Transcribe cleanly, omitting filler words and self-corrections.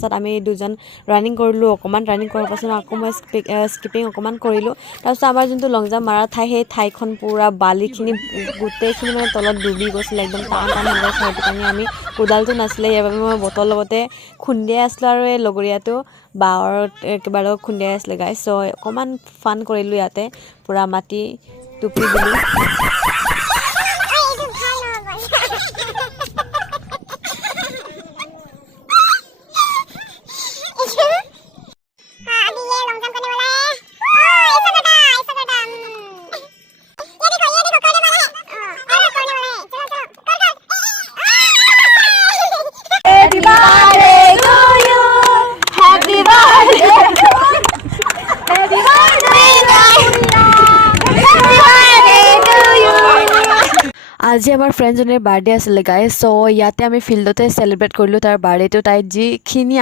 পাছত আমি দুজন ৰানিং কৰিলোঁ অকণমান ৰানিং কৰাৰ পাছত আকৌ মই স্কিপিং অকণমান কৰিলোঁ তাৰপিছত আমাৰ যোনটো লং জাম্প মাৰা ঠাই সেই ঠাইখন পূৰা বালিখিনি গোটেইখিনি মানে তলত ডুবি গৈছিলে একদম টান টান হৈ গৈছে সেইটো কাৰণে আমি কোদালটো নাছিলে ইয়াৰ বাবে মই বটল লগতে খুন্দিয়াই আছিলোঁ আৰু এই লগৰীয়াটো বাঁহৰ কিবা লগত খুন্দিয়াই আছিলে গাইজ চ' অকণমান ফান কৰিলোঁ ইয়াতে পূৰা মাটি টুপি দিলোঁ আজি আমাৰ ফ্ৰেণ্ডজনীৰ বাৰ্থডে আছিলে গাইজ চ' ইয়াতে আমি ফিল্ডতে চেলিব্ৰেট কৰিলোঁ তাৰ বাৰ্থডেটো তাই যিখিনি